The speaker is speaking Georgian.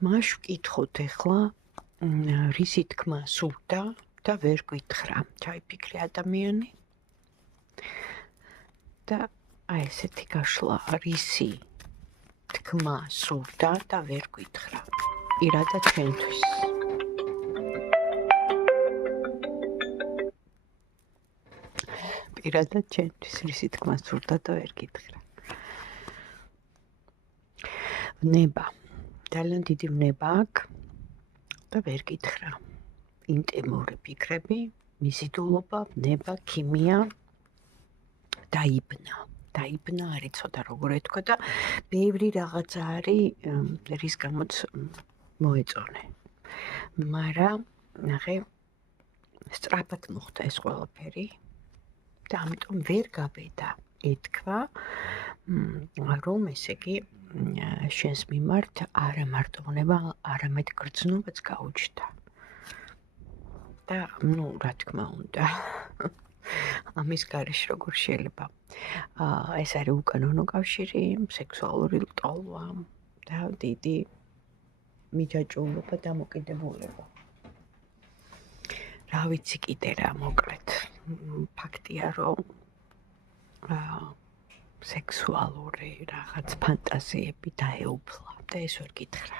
მას ვკითხოთ ახლა რისი თქმა სურდა და ვერ გითხრა. ჩაიფიქრე ადამიანი და აი ესეთი გაშლა რისი თქმა სურდა და ვერ გითხრა. პირადად ჩვენთვის. პირადად ჩვენთვის რისი თქმა სურდა და ვერ გითხრა. ნება. ძალიან დიდი ნება აქვს და ვერ გითხრა. ინტიმური ფიქრები, მიზიდულობა, ნება, ქიმია დაიბნა არ იცოდა როგორ ეთქვა და ბევრი რაღაცა არის რის გამოც მოეწონე. მაგრამ ნახე სწრაფად მოხდა ეს ყველაფერი და ამიტომ ვერ გაბედა ეთქვა რომ ესე იგი შენს მიმართ არა მარტო ნება, არამედ გრძნობაც გაუჩნდა. და რა თქმა უნდა ამის გარეშე როგორ შეიძლება ეს არის უკანონო კავშირი, სექსუალური ლტოლვა და დიდი მიჯაჭვულობა და დამოკიდებულება. რა ვიცი კიდე რა მოკლედ. ფაქტია რომ სექსუალური რაღაც ფანტაზიები დაეუფლა და ეს ვერ გითხრა.